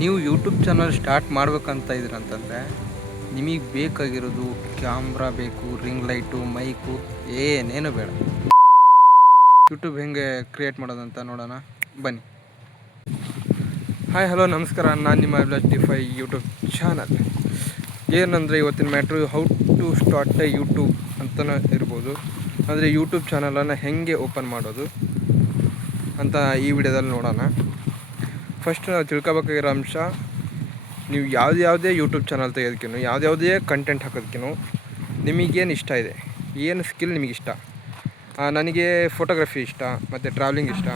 ನೀವು YouTube channel start ಮಾಡ್ಬೇಕಂತ ಇದ್ರಂತಂದರೆ ನಿಮಗೆ ಬೇಕಾಗಿರೋದು ಕ್ಯಾಮ್ರಾ ಬೇಕು, ರಿಂಗ್ ಲೈಟು, ಮೈಕು, ಏನೇನು ಬೇಡ. ಯೂಟ್ಯೂಬ್ ಹೆಂಗೆ ಕ್ರಿಯೇಟ್ ಮಾಡೋದಂತ ನೋಡೋಣ ಬನ್ನಿ. ಹಾಯ್ ಹಲೋ ನಮಸ್ಕಾರ, ನಾನು ನಿಮ್ಮ ಡಿಫೈ ಯೂಟ್ಯೂಬ್ ಚಾನಲ್. ಏನಂದರೆ ಇವತ್ತಿನ matter how to start a YouTube ಅಂತಲೇ ಇರ್ಬೋದು. ಅಂದರೆ ಯೂಟ್ಯೂಬ್ ಚಾನಲನ್ನು ಹೆಂಗೆ ಓಪನ್ ಮಾಡೋದು ಅಂತ ಈ ವಿಡಿಯೋದಲ್ಲಿ ನೋಡೋಣ. ಫಸ್ಟ್ ನಾವು ತಿಳ್ಕೊಬೇಕಾಗಿರೋ ಅಂಶ, ನೀವು ಯಾವುದೇ ಯೂಟ್ಯೂಬ್ ಚಾನಲ್ ತೆಗೆಯೋದಕ್ಕೂ ಯಾವುದೇ ಕಂಟೆಂಟ್ ಹಾಕೋದಕ್ಕೂ ನಿಮಗೇನು ಇಷ್ಟ ಇದೆ, ಏನು ಸ್ಕಿಲ್ ನಿಮಗಿಷ್ಟ. ನನಗೆ ಫೋಟೋಗ್ರಫಿ ಇಷ್ಟ ಮತ್ತು ಟ್ರಾವೆಲಿಂಗ್ ಇಷ್ಟ,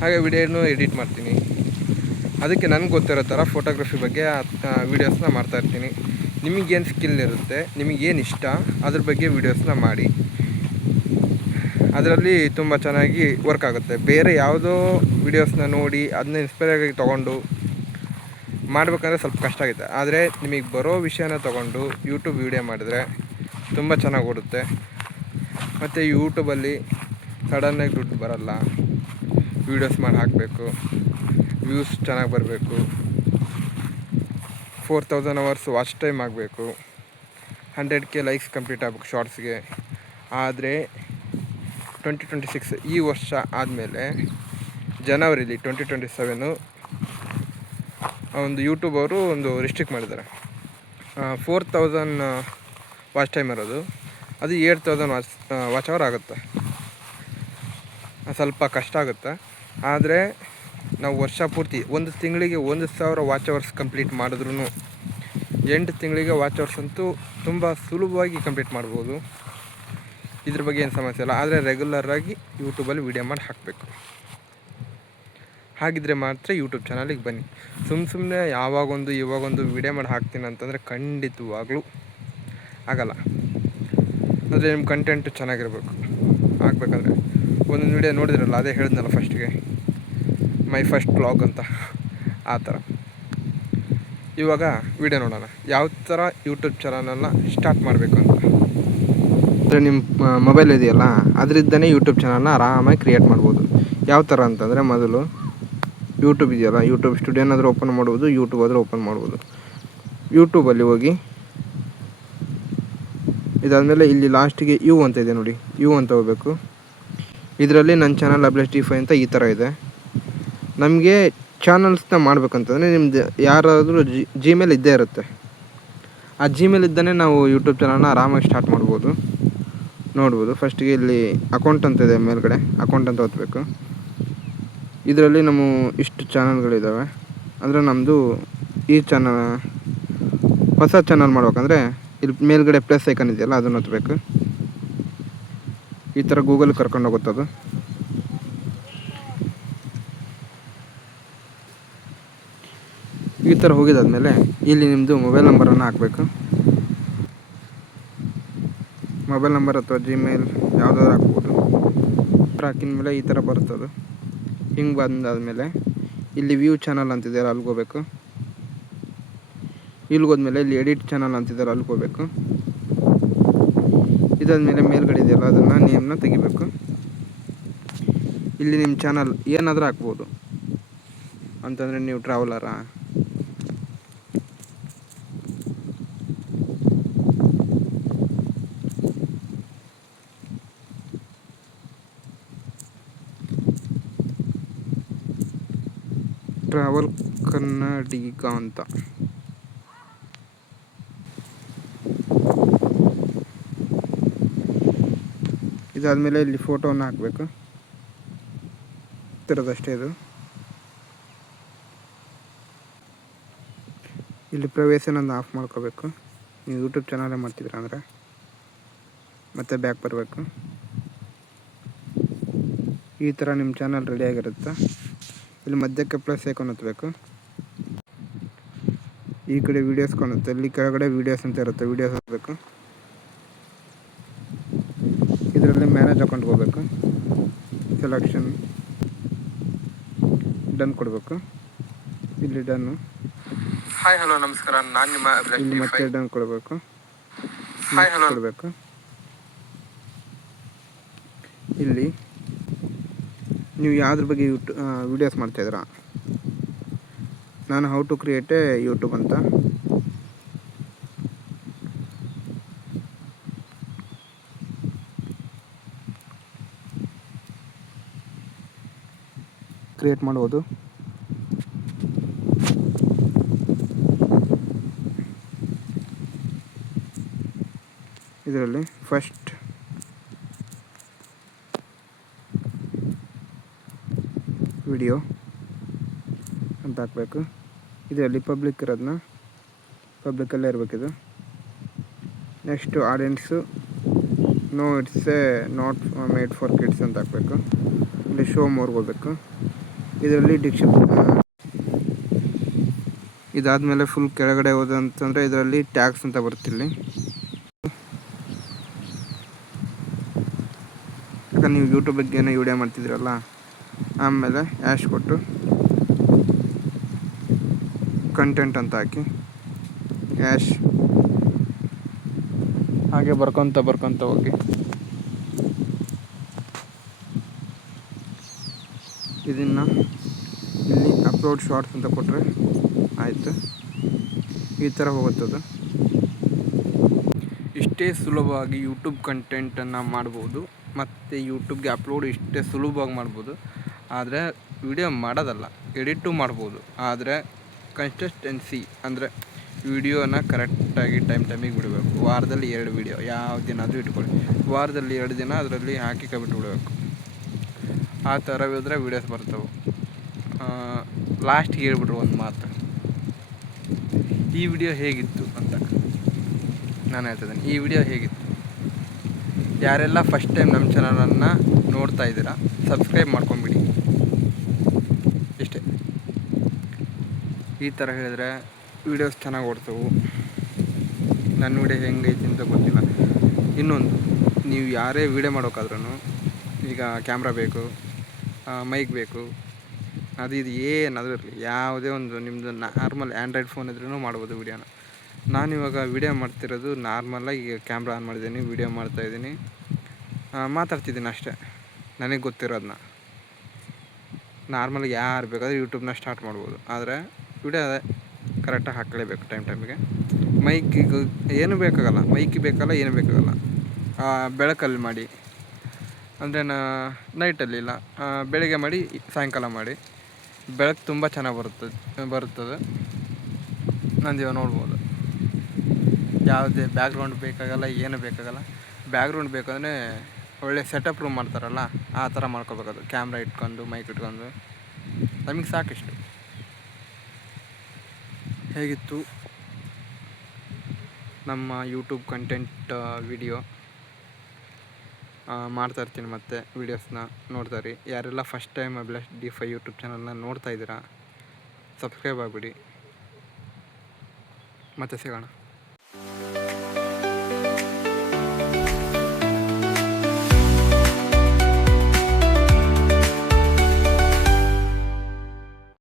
ಹಾಗೆ ವಿಡಿಯೋನು ಎಡಿಟ್ ಮಾಡ್ತೀನಿ. ಅದಕ್ಕೆ ನನಗೆ ಗೊತ್ತಿರೋ ಥರ ಫೋಟೋಗ್ರಫಿ ಬಗ್ಗೆ ವೀಡಿಯೋಸ್ನ ಮಾಡ್ತಾಯಿರ್ತೀನಿ. ನಿಮಗೇನು ಸ್ಕಿಲ್ ಇರುತ್ತೆ, ನಿಮಗೇನು ಇಷ್ಟ, ಅದ್ರ ಬಗ್ಗೆ ವೀಡಿಯೋಸ್ನ ಮಾಡಿ. ಅದರಲ್ಲಿ ತುಂಬ ಚೆನ್ನಾಗಿ ವರ್ಕ್ ಆಗುತ್ತೆ. ಬೇರೆ ಯಾವುದೋ ವೀಡಿಯೋಸ್ನ ನೋಡಿ ಅದನ್ನ ಇನ್ಸ್ಪೈರಾಗಿ ತೊಗೊಂಡು ಮಾಡಬೇಕಂದ್ರೆ ಸ್ವಲ್ಪ ಕಷ್ಟ ಆಗುತ್ತೆ. ಆದರೆ ನಿಮಗೆ ಬರೋ ವಿಷಯನ ತೊಗೊಂಡು ಯೂಟ್ಯೂಬ್ ವೀಡಿಯೋ ಮಾಡಿದ್ರೆ ತುಂಬ ಚೆನ್ನಾಗಿ ಓಡುತ್ತೆ. ಮತ್ತು ಯೂಟ್ಯೂಬಲ್ಲಿ ಸಡನ್ನಾಗಿ ದುಡ್ಡು ಬರಲ್ಲ. ವೀಡಿಯೋಸ್ ಮಾಡಿ ಹಾಕಬೇಕು, ವ್ಯೂಸ್ ಚೆನ್ನಾಗಿ ಬರಬೇಕು, 4000 ಅವರ್ಸ್ ವಾಚ್ ಟೈಮ್ ಆಗಬೇಕು, 100K ಲೈಕ್ಸ್ ಕಂಪ್ಲೀಟ್ ಆಗಬೇಕು ಶಾರ್ಟ್ಸ್ಗೆ. ಆದರೆ 2026 ಈ ವರ್ಷ ಆದಮೇಲೆ ಜನವರಿಲಿ 2027 ಒಂದು ಯೂಟ್ಯೂಬ್ ಅವರು ಒಂದು ರಿಸ್ಟ್ರಿಕ್ಟ್ ಮಾಡಿದ್ದಾರೆ. 4000 ವಾಚ್ ಟೈಮ್ ಇರೋದು, ಅದು 8000 ವಾಚ್ ಅವರ್ ಆಗುತ್ತೆ. ಸ್ವಲ್ಪ ಕಷ್ಟ ಆಗುತ್ತೆ. ಆದರೆ ನಾವು ವರ್ಷ ಪೂರ್ತಿ ಒಂದು ತಿಂಗಳಿಗೆ 1000 ವಾಚ್ ಅವರ್ಸ್ ಕಂಪ್ಲೀಟ್ ಮಾಡಿದ್ರೂ 8 ತಿಂಗಳಿಗೆ ವಾಚ್ ಅವರ್ಸ್ ಅಂತೂ ತುಂಬ ಸುಲಭವಾಗಿ ಕಂಪ್ಲೀಟ್ ಮಾಡ್ಬೋದು. ಇದ್ರ ಬಗ್ಗೆ ಏನು ಸಮಸ್ಯೆ ಇಲ್ಲ. ಆದರೆ ರೆಗ್ಯುಲರಾಗಿ ಯೂಟ್ಯೂಬಲ್ಲಿ ವೀಡಿಯೋ ಮಾಡಿ ಹಾಕಬೇಕು. ಹಾಗಿದ್ರೆ ಮಾತ್ರ ಯೂಟ್ಯೂಬ್ ಚಾನಲಿಗೆ ಬನ್ನಿ. ಸುಮ್ಮನೆ ಇವಾಗೊಂದು ವೀಡಿಯೋ ಮಾಡಿ ಹಾಕ್ತೀನಿ ಅಂತಂದರೆ ಖಂಡಿತವಾಗ್ಲೂ ಆಗಲ್ಲ. ಅಂದರೆ ನಿಮ್ಮ ಕಂಟೆಂಟು ಚೆನ್ನಾಗಿರಬೇಕು. ಆಗಬೇಕಂದ್ರೆ ಒಂದೊಂದು ವೀಡಿಯೋ ನೋಡಿದ್ರಲ್ಲ, ಅದೇ ಹೇಳಿದ್ನಲ್ಲ ಫಸ್ಟಿಗೆ, ಮೈ ಫಸ್ಟ್ ವ್ಲಾಗ್ ಅಂತ, ಆ ಥರ. ಇವಾಗ ವೀಡಿಯೋ ನೋಡೋಣ, ಯಾವ ಥರ ಯೂಟ್ಯೂಬ್ ಚಾನಲನ್ನು ಸ್ಟಾರ್ಟ್ ಮಾಡಬೇಕು ಅಂತ. ಅಂದರೆ ನಿಮ್ಮ ಮೊಬೈಲ್ ಇದೆಯಲ್ಲ, ಅದರಿಂದನೇ ಯೂಟ್ಯೂಬ್ ಚಾನಲ್ನ ಆರಾಮಾಗಿ ಕ್ರಿಯೇಟ್ ಮಾಡ್ಬೋದು. ಯಾವ ಥರ ಅಂತಂದರೆ, ಮೊದಲು ಯೂಟ್ಯೂಬ್ ಇದೆಯಲ್ಲ, ಯೂಟ್ಯೂಬ್ ಸ್ಟುಡಿಯೋನಾದರೂ ಓಪನ್ ಮಾಡ್ಬೋದು, ಯೂಟ್ಯೂಬ್ ಆದರೂ ಓಪನ್ ಮಾಡ್ಬೋದು. ಯೂಟ್ಯೂಬಲ್ಲಿ ಹೋಗಿ ಇದಾದಮೇಲೆ ಇಲ್ಲಿ ಲಾಸ್ಟಿಗೆ ಯು ಅಂತ ಇದೆ ನೋಡಿ, ಯು ಅಂತ ಹೋಗಬೇಕು. ಇದರಲ್ಲಿ ನನ್ನ ಚಾನಲ್ ಡಿಫೈ ಅಂತ ಈ ಥರ ಇದೆ. ನಮಗೆ ಚಾನಲ್ಸ್ನ ಮಾಡ್ಬೇಕಂತಂದರೆ ನಿಮ್ಮದು ಯಾರಾದರೂ ಜಿಮೇಲ್ ಇದ್ದೇ ಇರುತ್ತೆ. ಆ ಜಿಮೇಲ್ ಇದ್ದನೇ ನಾವು ಯೂಟ್ಯೂಬ್ ಚಾನಲ್ನ ಆರಾಮಾಗಿ ಸ್ಟಾರ್ಟ್ ಮಾಡ್ಬೋದು. ನೋಡ್ಬೋದು, ಫಸ್ಟಿಗೆ ಇಲ್ಲಿ ಅಕೌಂಟ್ ಅಂತ ಇದೆ, ಮೇಲ್ಗಡೆ ಅಕೌಂಟ್ ಅಂತ ಓದಬೇಕು. ಇದರಲ್ಲಿ ನಮ್ಮ ಇಷ್ಟು ಚಾನಲ್ಗಳಿದ್ದಾವೆ. ಅಂದರೆ ನಮ್ಮದು ಈ ಚಾನಲ್, ಹೊಸ ಚಾನಲ್ ಮಾಡ್ಬೇಕಂದ್ರೆ ಇಲ್ಲಿ ಮೇಲ್ಗಡೆ ಪ್ಲಸ್ ಐಕನ್ ಇದೆಯಲ್ಲ, ಅದನ್ನು ಓದಬೇಕು. ಈ ಥರ ಗೂಗಲ್ ಕರ್ಕೊಂಡು ಹೋಗುತ್ತದು. ಈ ಥರ ಹೋಗಿದಾದ್ಮೇಲೆ ಇಲ್ಲಿ ನಿಮ್ಮದು ಮೊಬೈಲ್ ನಂಬರನ್ನು ಹಾಕಬೇಕು. ಮೊಬೈಲ್ ನಂಬರ್ ಅಥವಾ ಜಿಮೇಲ್ ಯಾವುದಾದ್ರು ಹಾಕ್ಬೋದು. ಹಾಕಿದ ಮೇಲೆ ಈ ಥರ ಬರ್ತದೆ. ಹಿಂಗೆ ಬಂದಾದಮೇಲೆ ಇಲ್ಲಿ ವ್ಯೂ ಚಾನಲ್ ಅಂತಿದ್ದಾರೆ, ಅಲ್ಗೋಬೇಕು. ಇಲ್ಗೋದ್ಮೇಲೆ ಇಲ್ಲಿ ಎಡಿಟ್ ಚಾನಲ್ ಅಂತಿದ್ದಾರೆ, ಅಲ್ಗೋಬೇಕು. ಇದಾದಮೇಲೆ ಮೇಲ್ಗಡೆ ಇದೆಯಲ್ಲ, ಅದನ್ನು ನೇಮ್ನ ತೆಗಿಬೇಕು. ಇಲ್ಲಿ ನಿಮ್ಮ ಚಾನಲ್ ಏನಾದರೂ ಹಾಕ್ಬೋದು. ಅಂತಂದರೆ ನೀವು ಟ್ರಾವೆಲರಾ, ಟ್ರಾವೆಲ್ ಕನ್ನಡಿಗ ಅಂತ. ಇದಾದಮೇಲೆ ಇಲ್ಲಿ ಫೋಟೋವನ್ನು ಹಾಕಬೇಕು. ಥರದಷ್ಟೇ ಇದು. ಇಲ್ಲಿ ಪ್ರವೇಶನನ್ನು ಆಫ್ ಮಾಡ್ಕೋಬೇಕು. ನೀವು ಯೂಟ್ಯೂಬ್ ಚಾನಲೇ ಮಾಡ್ತಿದ್ದೀರ ಅಂದರೆ ಮತ್ತೆ ಬ್ಯಾಕ್ ಬರಬೇಕು. ಈ ಥರ ನಿಮ್ಮ ಚಾನಲ್ ರೆಡಿಯಾಗಿರುತ್ತೆ. ಇಲ್ಲಿ ಮಧ್ಯಕ್ಕೆ ಪ್ಲಸ್ ಐಕಾನ್ ಒತ್ತಬೇಕು. ಈ ಕಡೆ ವೀಡಿಯೋಸ್ ಕಾಣುತ್ತೆ, ಇಲ್ಲಿ ಕೆಳಗಡೆ ವೀಡಿಯೋಸ್ ಅಂತ ಇರುತ್ತೆ, ವೀಡಿಯೋಸ್ ಹಾಕಬೇಕು. ಇದರಲ್ಲಿ ಮ್ಯಾನೇಜ್ ಅಕೌಂಟ್ಗೆ ಹೋಗಬೇಕು. ಸೆಲೆಕ್ಷನ್ ಡನ್ ಕೊಡಬೇಕು. ಇಲ್ಲಿ ಡನ್ನು. ಹಾಯ್ ಹಲೋ ನಮಸ್ಕಾರ, ನಾನು ನಿಮ್ಮ ಇಲ್ಲಿ ಮತ್ತೆ ಡನ್ ಕೊಡಬೇಕು. ಹಾಯ್ ಹಲೋ ಕೊಡಬೇಕು. ಇಲ್ಲಿ ನೀವು ಯಾವುದ್ರ ಬಗ್ಗೆ ವೀಡಿಯೋಸ್ ಮಾಡ್ತಾಯಿದ್ದೀರಾ, ನಾನು how to create a YouTube ಅಂತ. ಕ್ರಿಯೇಟ್ ಮಾಡುವುದು. ಇದರಲ್ಲಿ ಫಸ್ಟ್ ವಿಡಿಯೋ ಅಂತ ಹಾಕಬೇಕು. ಇದರಲ್ಲಿ ಪಬ್ಲಿಕ್ ಇರೋದನ್ನ ಪಬ್ಲಿಕಲ್ಲೇ ಇರಬೇಕಿದು. Next audience no it's a not made for kids ಅಂತ ಹಾಕಬೇಕು. ಇಲ್ಲಿ ಶೋ ಮೋರ್ಗೆ ಹೋಗ್ಬೇಕು. ಇದರಲ್ಲಿ ಇದಾದಮೇಲೆ ಫುಲ್ ಕೆಳಗಡೆ ಹೋದಂತಂದರೆ ಇದರಲ್ಲಿ ಟ್ಯಾಗ್ಸ್ ಅಂತ ಬರುತ್ತಿಲ್ಲಿ. ಯಾಕಂದ್ರೆ ನೀವು ಯೂಟ್ಯೂಬ್ ಬಗ್ಗೆ ಏನೋ ವಿಡಿಯೋ ಮಾಡ್ತಿದ್ದೀರಲ್ಲ, ಆಮೇಲೆ ಆ್ಯಶ್ ಕೊಟ್ಟು ಕಂಟೆಂಟ್ ಅಂತ ಹಾಕಿ ಆ್ಯಶ್ ಹಾಗೆ ಬರ್ಕೊತ ಹೋಗಿ. ಇದನ್ನು ಇಲ್ಲಿ ಅಪ್ಲೋಡ್ ಶಾರ್ಟ್ಸ್ ಅಂತ ಕೊಟ್ಟರೆ ಆಯಿತು. ಈ ಥರ ಹೋಗುತ್ತದು. ಇಷ್ಟೇ ಸುಲಭವಾಗಿ ಯೂಟ್ಯೂಬ್ ಕಂಟೆಂಟನ್ನು ಮಾಡ್ಬೋದು ಮತ್ತು ಯೂಟ್ಯೂಬ್ಗೆ ಅಪ್ಲೋಡ್ ಇಷ್ಟೇ ಸುಲಭವಾಗಿ ಮಾಡ್ಬೋದು. ಆದರೆ ವಿಡಿಯೋ ಮಾಡೋದಲ್ಲ, ಎಡಿಟು ಮಾಡ್ಬೋದು. ಆದರೆ ಕನ್ಸಿಸ್ಟೆನ್ಸಿ ಅಂದರೆ ವಿಡಿಯೋನ ಕರೆಕ್ಟಾಗಿ ಟೈಮಿಗೆ ಬಿಡಬೇಕು. ವಾರದಲ್ಲಿ 2 ವಿಡಿಯೋ ಯಾವ ದಿನ ಆದರೂ ಇಟ್ಕೊಳ್ಳಿ. ವಾರದಲ್ಲಿ 2 ದಿನ ಅದರಲ್ಲಿ ಹಾಕಿ ಕಬಿಟ್ಟು ಬಿಡಬೇಕು. ಆ ಥರ ಇದ್ದರೆ ವೀಡಿಯೋಸ್ ಬರ್ತವೆ. ಲಾಸ್ಟಿಗೆ ಹೇಳ್ಬಿಟ್ರು ಒಂದು ಮಾತು, ಈ ವಿಡಿಯೋ ಹೇಗಿತ್ತು ಅಂತ ನಾನು ಹೇಳ್ತಿದ್ದೇನೆ. ಈ ವಿಡಿಯೋ ಹೇಗಿತ್ತು, ಯಾರೆಲ್ಲ ಫಸ್ಟ್ ಟೈಮ್ ನಮ್ಮ ಚಾನಲನ್ನು ನೋಡ್ತಾ ಇದ್ದೀರಾ ಸಬ್ಸ್ಕ್ರೈಬ್ ಮಾಡ್ಕೊಂಬಿಡಿ. ಇಷ್ಟೇ. ಈ ಥರ ಹೇಳಿದ್ರೆ ವೀಡಿಯೋಸ್ ಚೆನ್ನಾಗಿ ಓಡ್ತವೆ. ನನ್ನ ವಿಡಿಯೋ ಹೆಂಗೈತಿ ಅಂತ ಗೊತ್ತಿಲ್ಲ. ಇನ್ನೊಂದು, ನೀವು ಯಾರೇ ವಿಡಿಯೋ ಮಾಡೋಕ್ಕಾದ್ರೂ ಈಗ ಕ್ಯಾಮ್ರಾ ಬೇಕು, ಮೈಕ್ ಬೇಕು, ಅದು ಇದು ಏನಾದರೂ ಇರಲಿ, ಯಾವುದೇ ಒಂದು ನಿಮ್ಮದು ನಾರ್ಮಲ್ ಆ್ಯಂಡ್ರಾಯ್ಡ್ ಫೋನ್ ಇದ್ರೂ ಮಾಡ್ಬೋದು ವೀಡಿಯೋನ. ನಾನಿವಾಗ ವೀಡಿಯೋ ಮಾಡ್ತಿರೋದು ನಾರ್ಮಲಾಗಿ ಈಗ ಕ್ಯಾಮ್ರಾ ಆನ್ ಮಾಡಿದ್ದೀನಿ, ವೀಡಿಯೋ ಮಾಡ್ತಾಯಿದ್ದೀನಿ, ಮಾತಾಡ್ತಿದ್ದೀನಿ ಅಷ್ಟೇ ನನಗೆ ಗೊತ್ತಿರೋದನ್ನ. ನಾರ್ಮಲಾಗಿ ಯಾರು ಬೇಕಾದರೂ ಯೂಟ್ಯೂಬ್ನ ಸ್ಟಾರ್ಟ್ ಮಾಡ್ಬೋದು. ಆದರೆ ವಿಡಿಯೋ ಕರೆಕ್ಟಾಗಿ ಹಾಕಲೇಬೇಕು ಟೈಮಿಗೆ. ಮೈಕಿಗೆ ಏನು ಬೇಕಾಗಲ್ಲ, ಮೈಕ್ ಬೇಕಲ್ಲ, ಏನು ಬೇಕಾಗಲ್ಲ. ಬೆಳಕಲ್ಲಿ ಮಾಡಿ ಅಂದರೆ ನೈಟಲ್ಲಿ ಇಲ್ಲ, ಬೆಳಿಗ್ಗೆ ಮಾಡಿ ಸಾಯಂಕಾಲ ಮಾಡಿ. ಬೆಳಕು ತುಂಬ ಚೆನ್ನಾಗಿ ಬರುತ್ತದೆ. ನಂದು ನೋಡ್ಬೋದು. ಯಾವುದೇ ಬ್ಯಾಕ್ಗ್ರೌಂಡ್ ಬೇಕಾಗಲ್ಲ, ಏನು ಬೇಕಾಗಲ್ಲ. ಬ್ಯಾಕ್ಗ್ರೌಂಡ್ ಬೇಕಂದರೆ ಒಳ್ಳೆ ಸೆಟಪ್ ರೂಮ್ ಮಾಡ್ತಾರಲ್ಲ ಆ ಥರ ಮಾಡ್ಕೋಬೇಕದು. ಕ್ಯಾಮ್ರಾ ಇಟ್ಕೊಂಡು ಮೈಕ್ ಇಟ್ಕೊಂಡು ನಮಗೆ ಸಾಕಿಷ್ಟು. ಹೇಗಿತ್ತು ನಮ್ಮ ಯೂಟ್ಯೂಬ್ ಕಂಟೆಂಟ್ ವಿಡಿಯೋ? ಮಾಡ್ತಾಯಿರ್ತೀನಿ ಮತ್ತೆ ವೀಡಿಯೋಸ್ನ ನೋಡ್ತಾಯಿರಿ. ಯಾರೆಲ್ಲ first time Abhilash D5 YouTube ಚಾನಲ್ನ ನೋಡ್ತಾಯಿದ್ದೀರಾ ಸಬ್ಸ್ಕ್ರೈಬ್ ಆಗಿಬಿಡಿ. ಮತ್ತೆ ಸಿಗೋಣ.